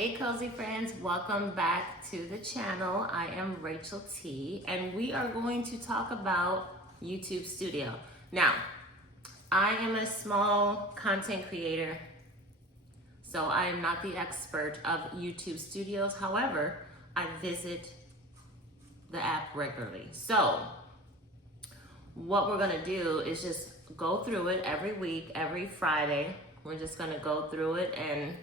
Hey cozy friends, welcome back to the channel. I am Rachel T and we are going to talk about YouTube Studio. Now, I am a small content creator, so I am not the expert of YouTube Studios. However, I visit the app regularly. So what we're gonna do is just go through it every week, every Friday. We're just gonna go through it and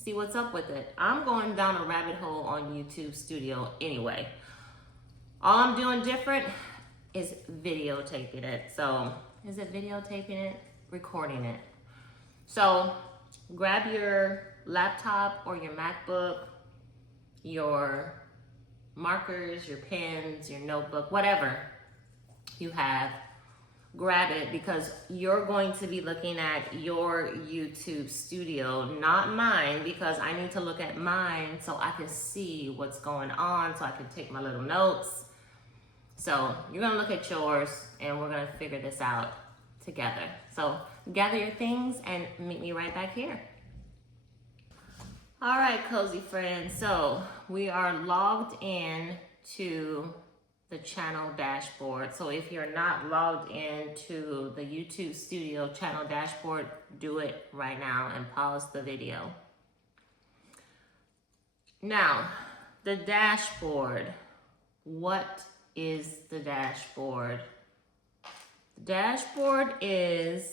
see what's up with it. I'm going down a rabbit hole on YouTube Studio anyway. All I'm doing different is videotaping it. So, is it videotaping it? Recording it. So, grab your laptop or your MacBook, your markers, your pens, your notebook, whatever you have. Grab it because you're going to be looking at your YouTube Studio, not mine, because I need to look at mine so I can see what's going on, so I can take my little notes. So you're gonna look at yours and we're gonna figure this out together. So gather your things and meet me right back here. All right, cozy friends. So we are logged in to the channel dashboard. So if you're not logged into the YouTube Studio channel dashboard, do it right now and pause the video. Now, the dashboard. What is the dashboard? The dashboard is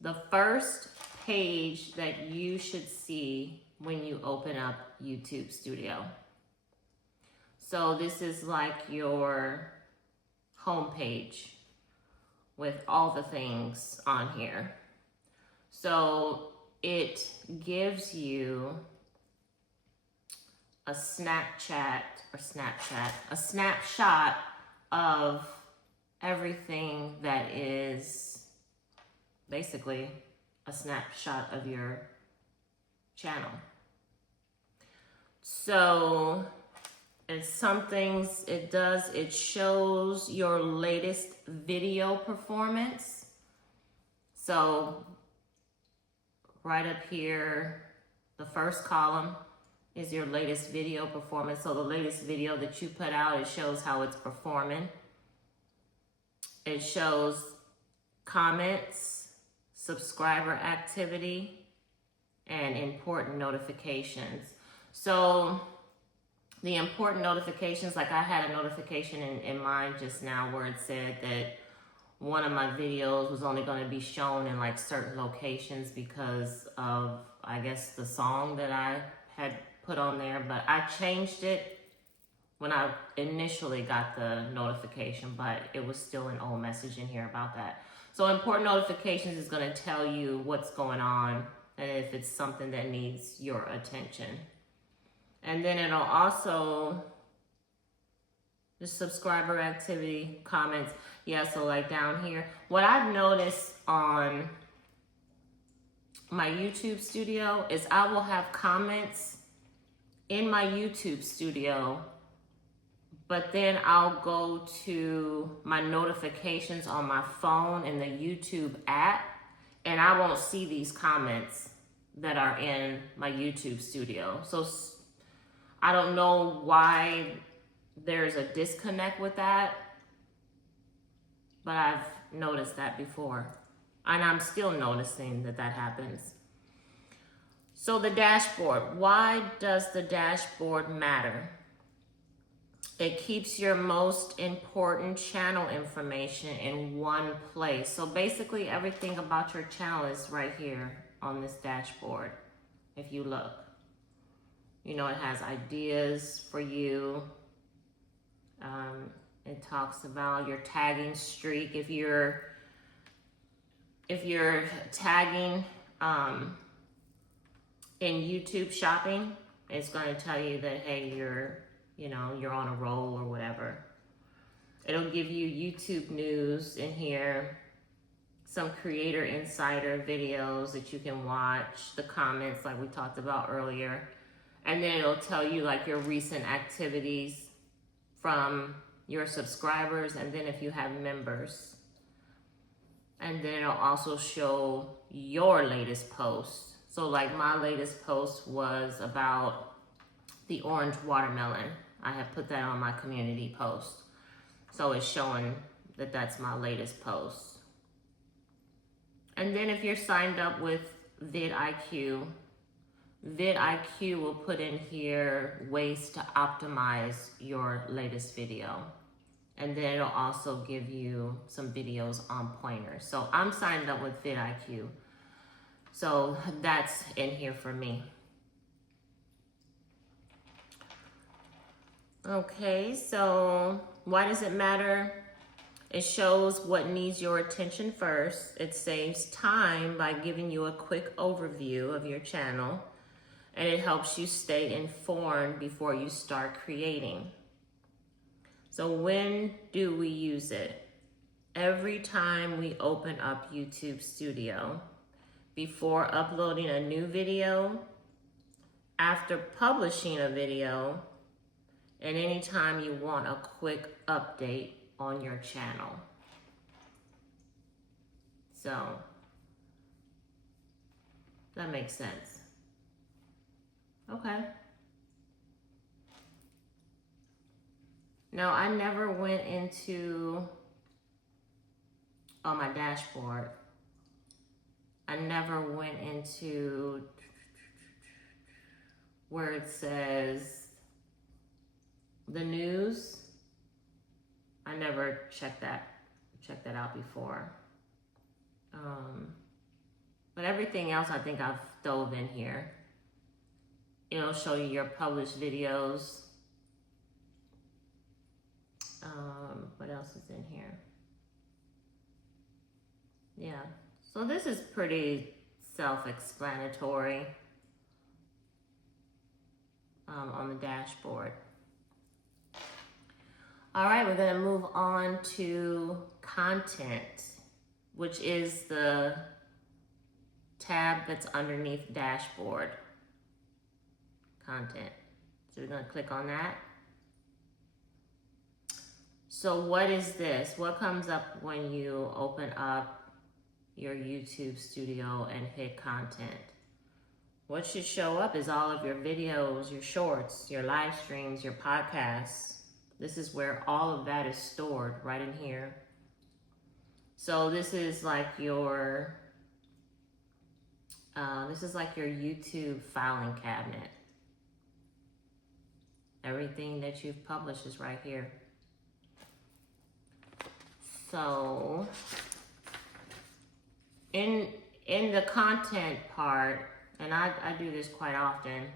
the first page that you should see when you open up YouTube Studio. So this is like your home page with all the things on here. So it gives you a snapshot of everything that is basically a snapshot of your channel. So and some things it does, it shows your latest video performance. So right up here, the first column is your latest video performance. So the latest video that you put out, it shows how it's performing. It shows comments, subscriber activity, and important notifications. So the important notifications, like I had a notification in mine just now where it said that one of my videos was only going to be shown in like certain locations because of, I guess, the song that I had put on there. But I changed it when I initially got the notification, but it was still an old message in here about that. So important notifications is going to tell you what's going on and if it's something that needs your attention. And then it'll also, the subscriber activity, comments. Yeah, so like down here. What I've noticed on my YouTube Studio is I will have comments in my YouTube Studio, but then I'll go to my notifications on my phone in the YouTube app, and I won't see these comments that are in my YouTube Studio. So I don't know why there's a disconnect with that, but I've noticed that before. And I'm still noticing that that happens. So the dashboard, why does the dashboard matter? It keeps your most important channel information in one place. So basically everything about your channel is right here on this dashboard, if you look. You know, it has ideas for you. It talks about your tagging streak. If you're tagging in YouTube shopping, it's going to tell you that, hey, you're on a roll or whatever. It'll give you YouTube news in here, some creator insider videos that you can watch, the comments like we talked about earlier. And then it'll tell you like your recent activities from your subscribers, and then if you have members. And then it'll also show your latest posts. So like my latest post was about the orange watermelon. I have put that on my community post. So it's showing that that's my latest post. And then if you're signed up with vidIQ, vidIQ will put in here ways to optimize your latest video. And then it'll also give you some videos on pointers. So I'm signed up with vidIQ. So that's in here for me. Okay, so why does it matter? It shows what needs your attention first. It saves time by giving you a quick overview of your channel. And it helps you stay informed before you start creating. So when do we use it? Every time we open up YouTube Studio, before uploading a new video, after publishing a video, and anytime you want a quick update on your channel. So, that makes sense. Okay. Now, I never went into, on my dashboard, I never went into where it says the news. I never checked that out before. But everything else I think I've dove in here. It'll show you your published videos. What else is in here? Yeah, so this is pretty self-explanatory on the dashboard. All right, we're gonna move on to content, which is the tab that's underneath dashboard. Content. So we're gonna click on that. So what is this? What comes up when you open up your YouTube Studio and hit content? What should show up is all of your videos, your shorts, your live streams, your podcasts. This is where all of that is stored, right in here. So this is like your YouTube filing cabinet. Everything that you've published is right here. So in the content part, and I do this quite often,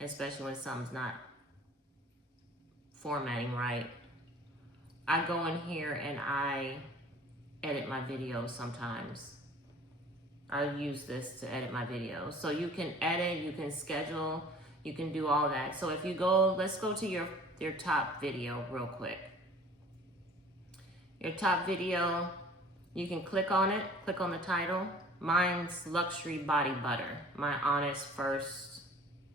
especially when something's not formatting right, I go in here and I edit my videos sometimes. I use this to edit my videos. So you can edit, you can schedule, you can do all that. So if you go, let's go to your top video real quick. Your top video, you can click on it, click on the title. Mine's Luxury Body Butter, my honest first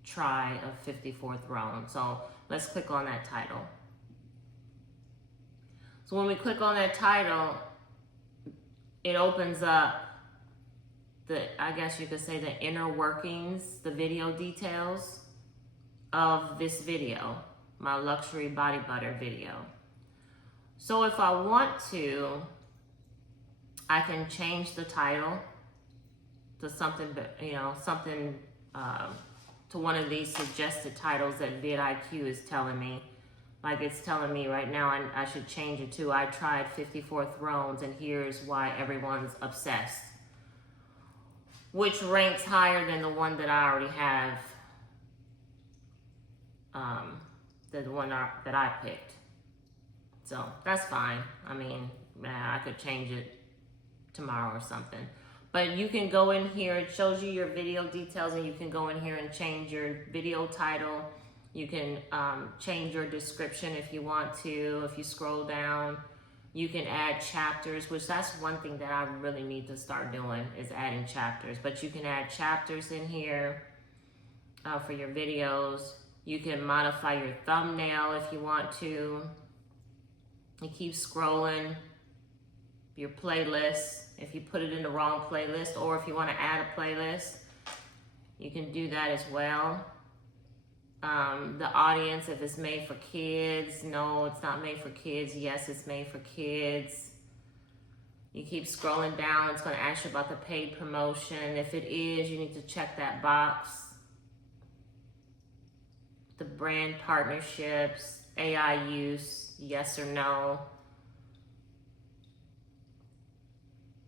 try of 54 Throne. So let's click on that title. So when we click on that title, it opens up I guess you could say the inner workings, the video details of this video, my Luxury Body Butter video. So if I want to, I can change the title to something, to one of these suggested titles that vidIQ is telling me. Like it's telling me right now I should change it to I tried 54 Thrones and here's why everyone's obsessed. Which ranks higher than the one that I already have, the one that I picked. So that's fine. I mean, I could change it tomorrow or something. But you can go in here, it shows you your video details, and you can go in here and change your video title. You can change your description if you want to. If you scroll down, you can add chapters, which that's one thing that I really need to start doing, is adding chapters. But you can add chapters in here for your videos. You can modify your thumbnail if you want to. You keep scrolling, your playlists, if you put it in the wrong playlist, or if you want to add a playlist, you can do that as well. The audience, if it's made for kids, no, it's not made for kids. Yes, it's made for kids. You keep scrolling down, it's going to ask you about the paid promotion. If it is, you need to check that box. The brand partnerships, AI use, yes or no.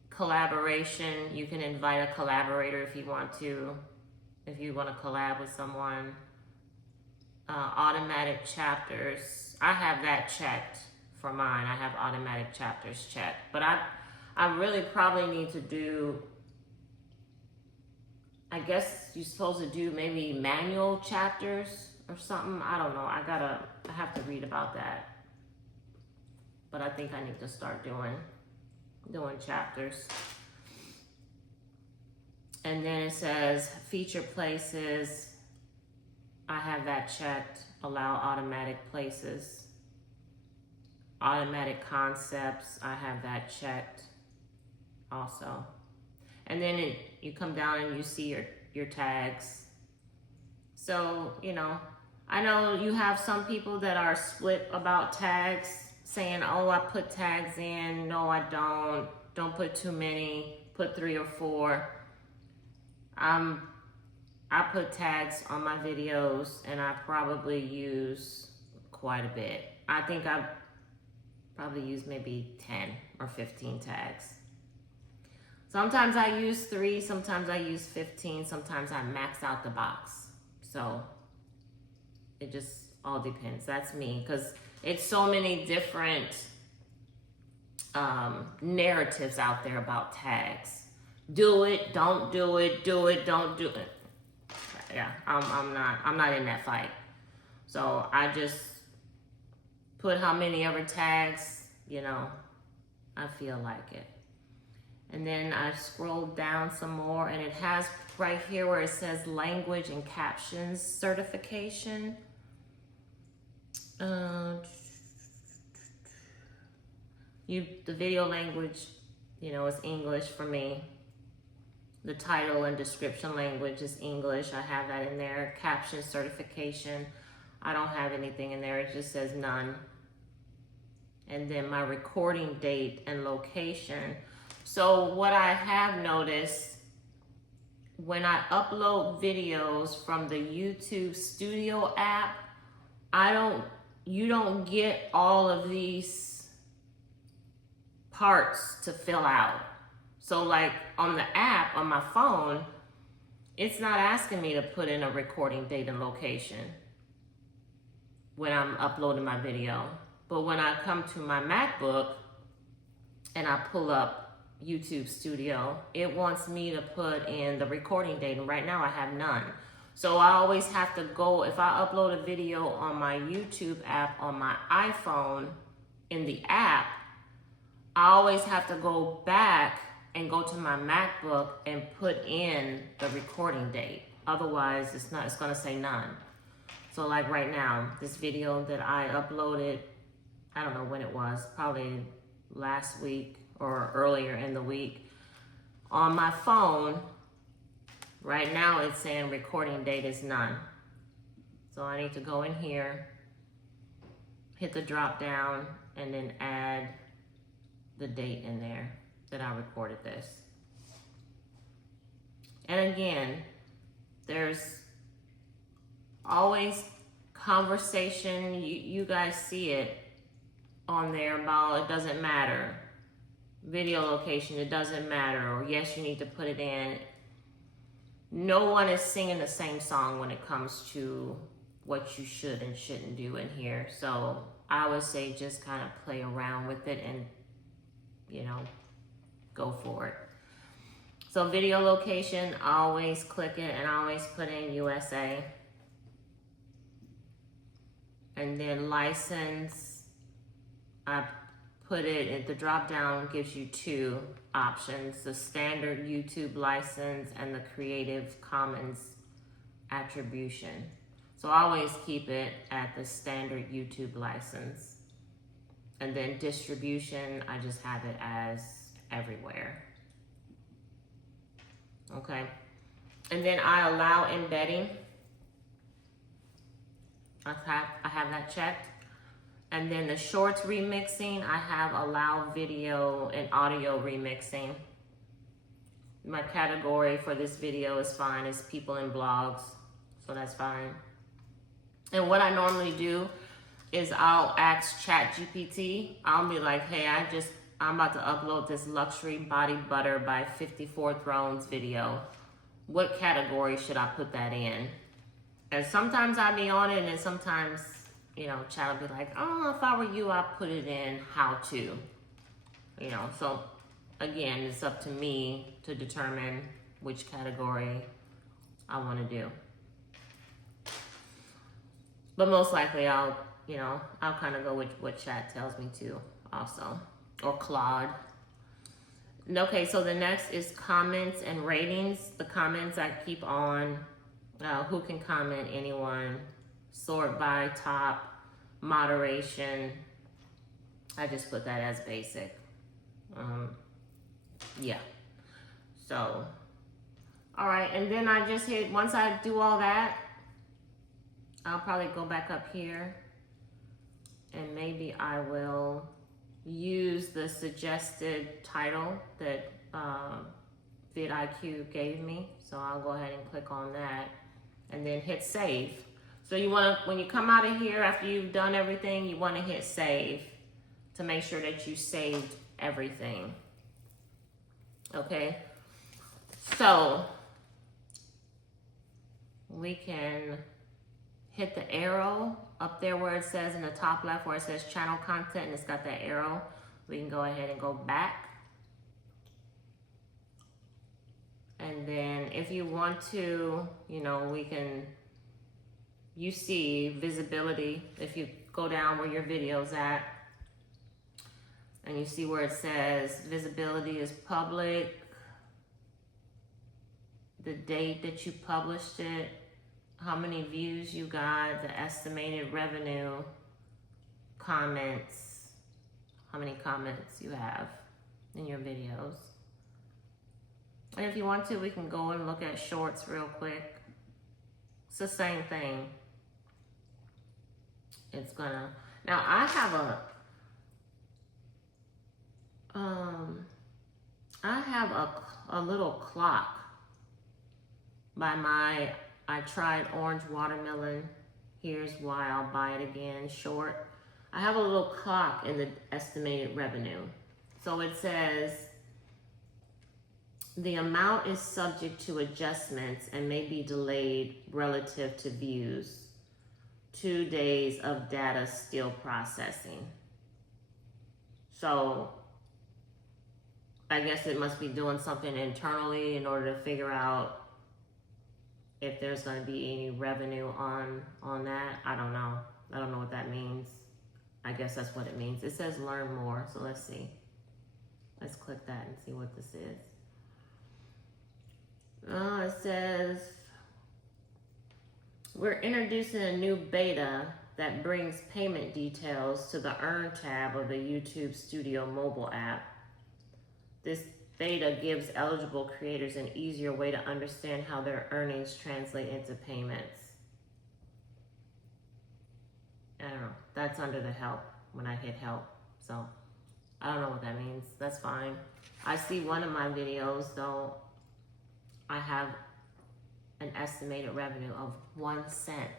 Collaboration, you can invite a collaborator if you want to collab with someone. Automatic chapters, I have that checked for mine. I have automatic chapters checked, but I really probably need to do, I guess you're supposed to do maybe manual chapters or something. I don't know. I have to read about that. But I think I need to start doing chapters. And then it says feature places. I have that checked. Allow automatic places. Automatic concepts. I have that checked also. And then you come down and you see your tags. So, I know you have some people that are split about tags, saying, oh, I put tags in. No, I don't. Don't put too many. Put 3 or 4. I put tags on my videos, and I probably use quite a bit. I think I probably use maybe 10 or 15 tags. Sometimes I use 3, sometimes I use 15, sometimes I max out the box. So it just all depends. That's me, because it's so many different narratives out there about tags. Do it, don't do it, do it, don't do it. Yeah, I'm not in that fight. So I just put how many ever tags, I feel like it. And then I scrolled down some more, and it has right here where it says language and captions certification. The video language, is English for me. The title and description language is English. I have that in there. Caption certification, I don't have anything in there. It just says none. And then my recording date and location. So what I have noticed, when I upload videos from the YouTube Studio app, you don't get all of these parts to fill out. So like on the app, on my phone, it's not asking me to put in a recording date and location when I'm uploading my video. But when I come to my MacBook and I pull up YouTube Studio, it wants me to put in the recording date, and right now I have none. So I always have to go, if I upload a video on my YouTube app on my iPhone in the app, I always have to go back and go to my MacBook and put in the recording date. Otherwise, it's gonna say none. So like right now, this video that I uploaded, I don't know when it was, probably last week or earlier in the week, on my phone, right now it's saying recording date is none. So I need to go in here, hit the drop down, and then add the date in there that I recorded this. And again, there's always conversation, you guys see it on there about it doesn't matter. Video location, it doesn't matter, or yes, you need to put it in. No one is singing the same song when it comes to what you should and shouldn't do in here. So I would say just kind of play around with it and, go for it. So video location, always click it and always put in USA. And then license, I put it, the drop down gives you 2 options, the standard YouTube license and the Creative Commons attribution. So I always keep it at the standard YouTube license. And then distribution, I just have it as everywhere. Okay. And then I allow embedding. I have that checked. And then the shorts remixing, I have allow video and audio remixing. My category for this video is fine, it's people and blogs, so that's fine. And what I normally do is I'll ask ChatGPT. I'll be like, hey, I'm about to upload this luxury body butter by 54 Thrones video. What category should I put that in? And sometimes I be on it, and then sometimes, you know, Chat will be like, oh, if I were you, I'd put it in how to. You know, so again, it's up to me to determine which category I want to do. But most likely I'll kind of go with what Chat tells me to also, or Claude. Okay, so the next is comments and ratings. The comments I keep on, who can comment, anyone, sort by top, moderation. I just put that as basic. Yeah. So, all right, and then I just hit, once I do all that, I'll probably go back up here and maybe I will use the suggested title that vidIQ gave me. So I'll go ahead and click on that and then hit save. So you want to, when you come out of here after you've done everything, you want to hit save to make sure that you saved everything. Okay, so we can hit the arrow up there where it says in the top left where it says channel content, and it's got that arrow. We can go ahead and go back. And then if you want to, you know, you see visibility. If you go down where your video's at, and you see where it says visibility is public, the date that you published it, how many views you got, the estimated revenue, comments, how many comments you have in your videos. And if you want to, we can go and look at shorts real quick. It's the same thing. It's gonna, now I have a little clock by I tried orange watermelon. Here's why I'll buy it again, short. I have a little clock in the estimated revenue. So it says, the amount is subject to adjustments and may be delayed relative to views. 2 days of data still processing. So I guess it must be doing something internally in order to figure out if there's going to be any revenue on that. I don't know. I don't know what that means. I guess that's what it means. It says learn more, so let's see. Let's click that and see what this is. It says, we're introducing a new beta that brings payment details to the Earn tab of the YouTube Studio mobile app. This beta gives eligible creators an easier way to understand how their earnings translate into payments. I don't know. That's under the help when I hit help. So I don't know what that means. That's fine. I see one of my videos though, I have an estimated revenue of 1 cent.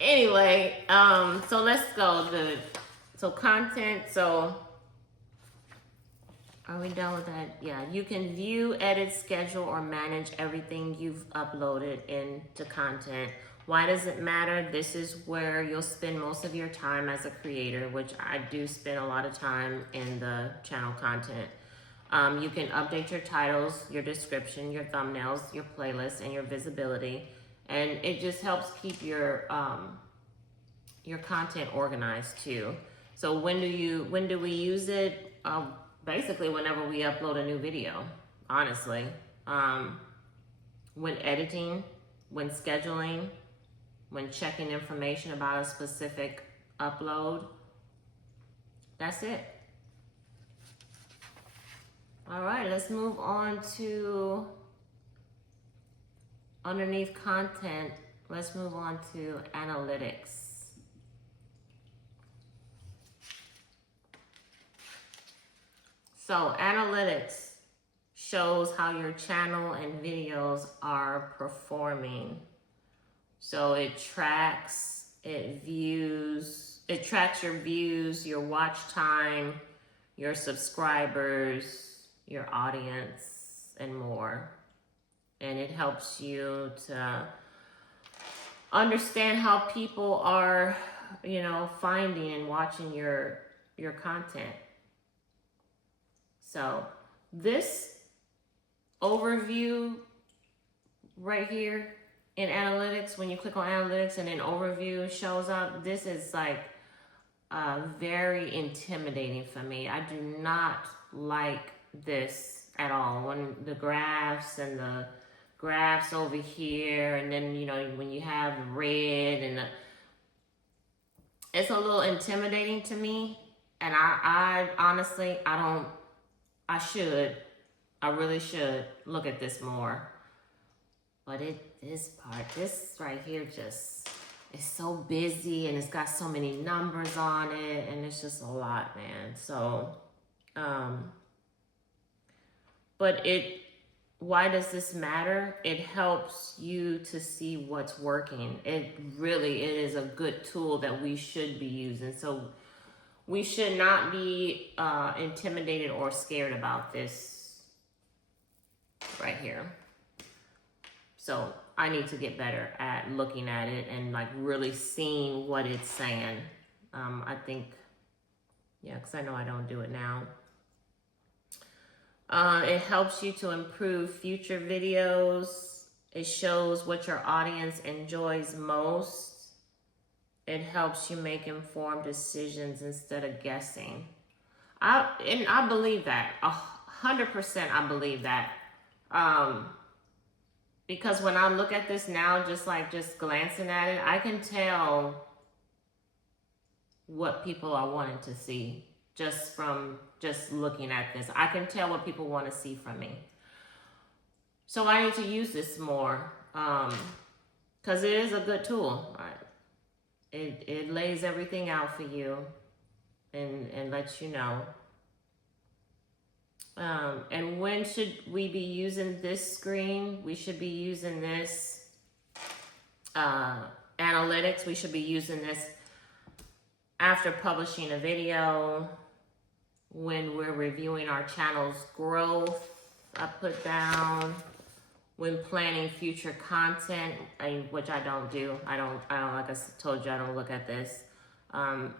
Anyway, so let's go. So content, so are we done with that? Yeah, you can view, edit, schedule, or manage everything you've uploaded into content. Why does it matter? This is where you'll spend most of your time as a creator, which I do spend a lot of time in the channel content. You can update your titles, your description, your thumbnails, your playlists, and your visibility. And it just helps keep your content organized too. So when do we use it? Basically whenever we upload a new video, honestly. When editing, when scheduling, when checking information about a specific upload. That's it. All right, let's move on to underneath content. Let's move on to analytics. So analytics shows how your channel and videos are performing. So it tracks your views, your watch time, your subscribers, your audience, and more. And it helps you to understand how people are, finding and watching your content. So this overview right here in analytics, when you click on analytics and then overview shows up, this is like very intimidating for me. I do not like this at all. When the graphs and the graphs over here, and then when you have the red and it's a little intimidating to me. And I honestly, I really should look at this more. But this right here just is so busy, and it's got so many numbers on it, and it's just a lot, man. So, but why does this matter? It helps you to see what's working. It is a good tool that we should be using. So we should not be intimidated or scared about this right here. So I need to get better at looking at it and like really seeing what it's saying. I think, because I know I don't do it now. It helps you to improve future videos. It shows what your audience enjoys most. It helps you make informed decisions instead of guessing. I believe that 100%. I believe that because when I look at this now, just glancing at it, I can tell what people are wanting to see just from looking at this. I can tell what people want to see from me. So I need to use this more because it is a good tool. It lays everything out for you and lets you know. And when should we be using this screen? We should be using this analytics. We should be using this after publishing a video, when we're reviewing our channel's growth, I put down, when planning future content, which I don't do. I don't, like I told you, I don't look at this.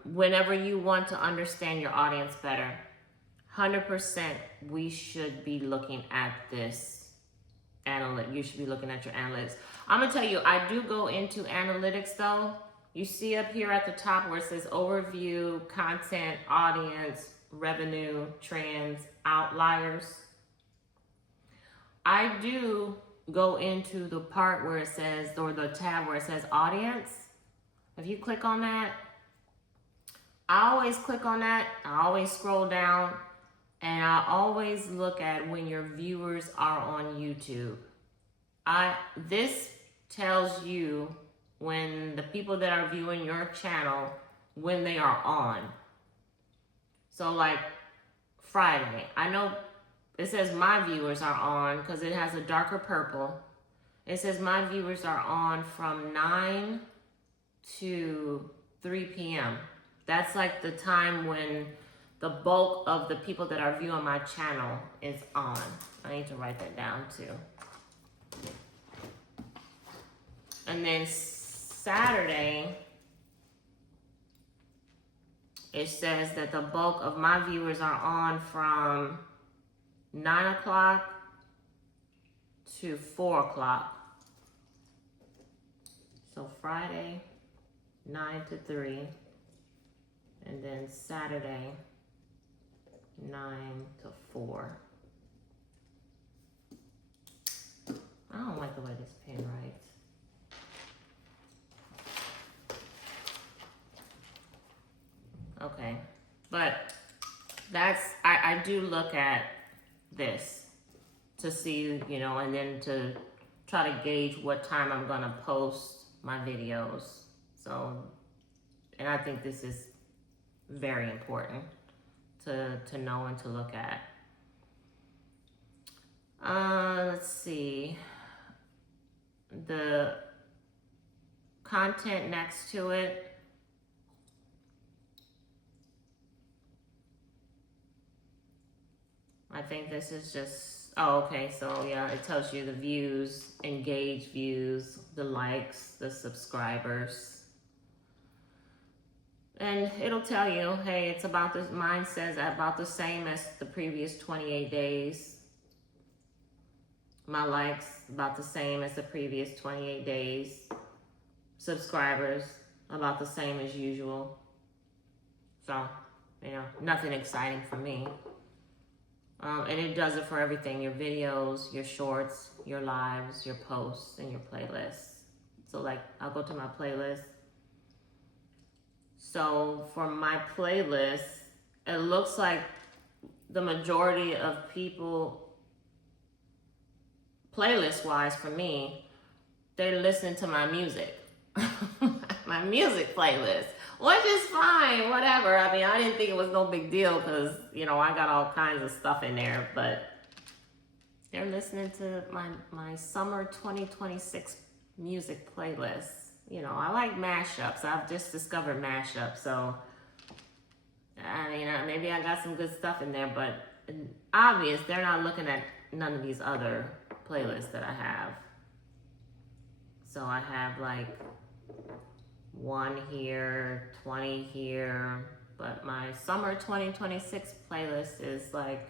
Whenever you want to understand your audience better, 100% we should be looking at this you should be looking at your analytics. I'm gonna tell you, I do go into analytics though. You see up here at the top where it says overview, content, audience, revenue, trends, outliers. I do go into the part where it says, or the tab where it says audience. If you click on that, I always click on that. I always scroll down, and I always look at when your viewers are on YouTube. This tells you when the people that are viewing your channel, when they are on. So like Friday, I know it says my viewers are on because it has a darker purple. It says my viewers are on from 9 to 3 p.m. That's like the time when the bulk of the people that are viewing my channel is on. I need to write that down too. And then Saturday, it says that the bulk of my viewers are on from 9 o'clock to 4 o'clock. So Friday, 9 to 3. And then Saturday, 9 to 4. I don't like the way this pen writes. Okay, but I do look at this to see, you know, and then to try to gauge what time I'm gonna post my videos. So, and I think this is very important to know and to look at. Let's see. The content next to it. I think this is just, oh, okay, so yeah, it tells you the views, engaged views, the likes, the subscribers. And it'll tell you, hey, it's about this, mine says about the same as the previous 28 days. My likes, about the same as the previous 28 days. Subscribers, about the same as usual. So, you know, nothing exciting for me. And it does it for everything, your videos, your shorts, your lives, your posts, and your playlists. So like, I'll go to my playlist. So for my playlist, it looks like the majority of people, playlist-wise for me, they listen to my music. My music playlist. Which is fine, whatever. I mean, I didn't think it was no big deal because, you know, I got all kinds of stuff in there, but they're listening to my summer 2026 music playlist. You know, I like mashups. I've just discovered mashups, so I mean, maybe I got some good stuff in there, but obvious, they're not looking at none of these other playlists that I have. So I have like 1 here, 20 here, but my summer 2026 playlist is like,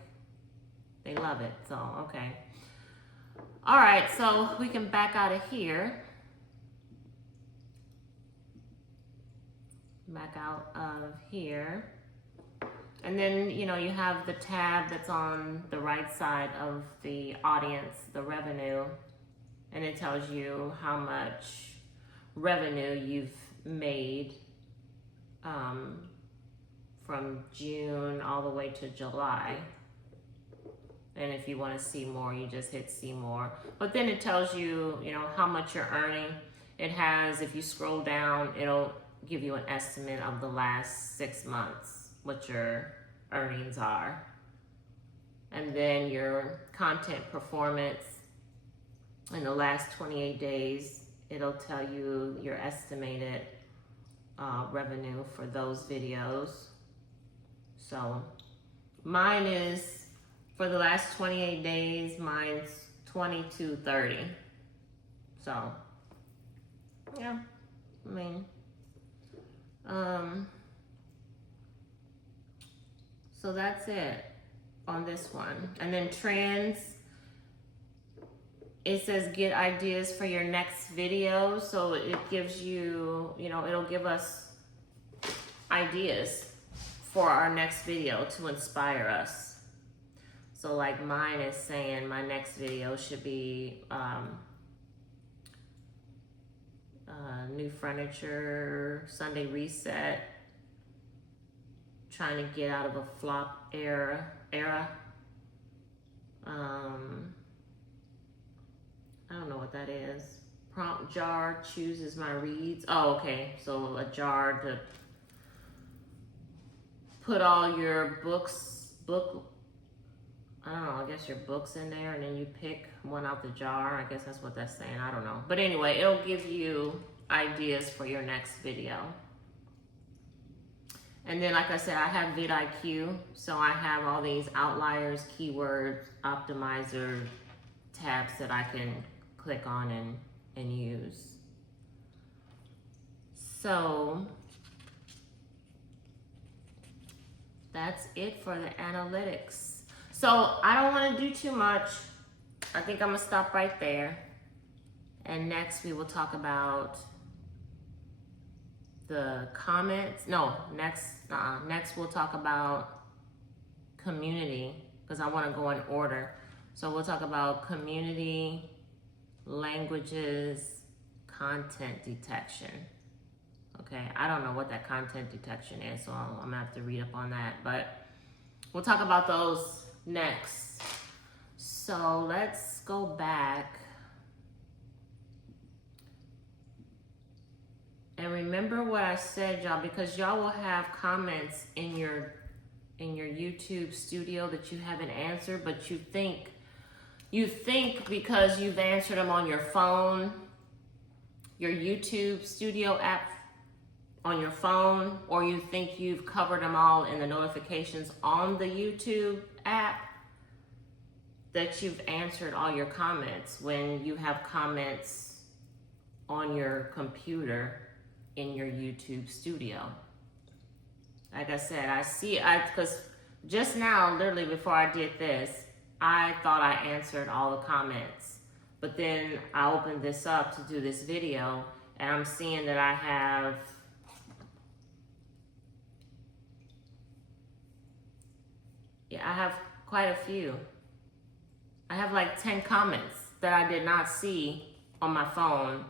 they love it, so okay. All right, so we can back out of here. Back out of here. And then, you know, you have the tab that's on the right side of the audience, the revenue, and it tells you how much revenue you've made from June all the way to July. And if you want to see more, you just hit see more. But then it tells you, you know, how much you're earning. It has, if you scroll down, it'll give you an estimate of the last 6 months, what your earnings are. And then your content performance in the last 28 days, it'll tell you your estimated revenue for those videos. So mine is, for the last 28 days, mine's $22.30. So, yeah, I mean, so that's it on this one. And then trends, it says get ideas for your next video. So it gives you, you know, it'll give us ideas for our next video to inspire us. So like mine is saying my next video should be new furniture, Sunday reset, trying to get out of a flop era. I don't know what that is. Prompt jar chooses my reads. Oh, okay. So a jar to put all your I don't know, I guess your books in there, and then you pick one out the jar. I guess that's what that's saying. I don't know. But anyway, it'll give you ideas for your next video. And then, like I said, I have vidIQ. So I have all these outliers, keywords, optimizer tabs that I can click on and use. So that's it for the analytics. So I don't want to do too much. I think I'm gonna stop right there. And next we will talk about the comments. No, next we'll talk about community, because I want to go in order. So we'll talk about community, languages, content detection. Okay, I don't know what that content detection is, so I'm gonna have to read up on that. But we'll talk about those next. So let's go back. And remember what I said, y'all, because y'all will have comments in your YouTube studio that you haven't answered, but you think because you've answered them on your phone, your YouTube studio app on your phone, or you think you've covered them all in the notifications on the YouTube app, that you've answered all your comments when you have comments on your computer in your YouTube studio. Like I said, because just now, literally before I did this, I thought I answered all the comments. But then I opened this up to do this video, and I'm seeing that I have quite a few. I have like 10 comments that I did not see on my phone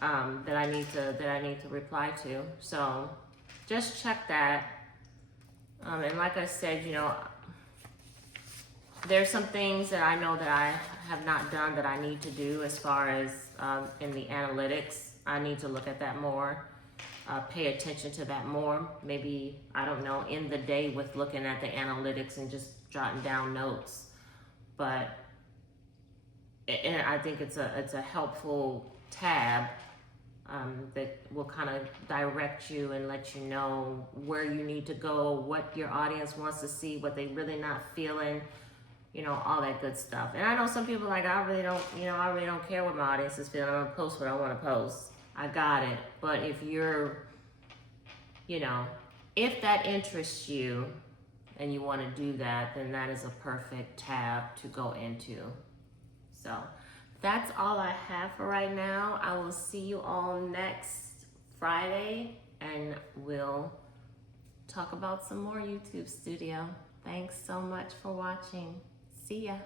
that I need to reply to. So just check that. And like I said, you know, there's some things that I know that I have not done that I need to do as far as in the analytics. I need to look at that more, pay attention to that more. Maybe, I don't know, end the day with looking at the analytics and just jotting down notes. But and I think it's a helpful tab that will kind of direct you and let you know where you need to go, what your audience wants to see, what they really not feeling, you know, all that good stuff. And I know some people are like, I really don't care what my audience is feeling. I'm gonna post what I want to post. I got it. But if you're, you know, if that interests you and you want to do that, then that is a perfect tab to go into. So that's all I have for right now. I will see you all next Friday, and we'll talk about some more YouTube Studio. Thanks so much for watching. See ya.